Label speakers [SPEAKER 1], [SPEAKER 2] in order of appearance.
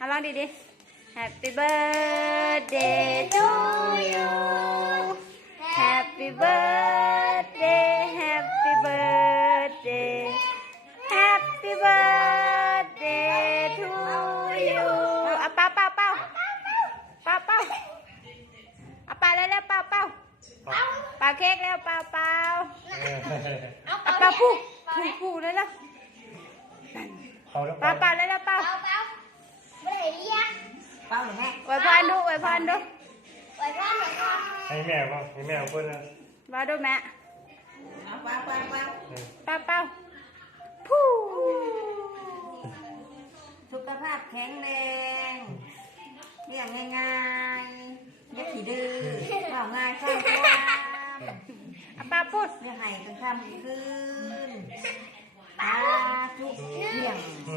[SPEAKER 1] ร้องดีๆ Happy birthday to you Happy birthday Happy birthday Happy birthday to you เอาเป่าเป่าเป่าเป่าเป่าเอาเป่าเร็วๆเป่าเป่าเป่าเค้กแล้วเป่าเป่าเอาเป่าผู้เลยแล้วเป่าเลยแล้วเป่า
[SPEAKER 2] ไม่ได้เรียกเป้าหรือแม่
[SPEAKER 1] อวยพรดู
[SPEAKER 2] อวยพรหน่อยค่ะ
[SPEAKER 3] ให้แม่ป่ะให้แม่เอาเพื่อนนะ
[SPEAKER 1] ว่าดูแม่
[SPEAKER 2] เป้า
[SPEAKER 1] เป่าผู้
[SPEAKER 2] สุขภาพแข็งแรงเรียกง่ายๆอย่าขี้ดื้อเอาง่ายสร้างความ
[SPEAKER 1] เป่าพูด
[SPEAKER 2] อย่าให้กันทำคืนทุกเรื่อง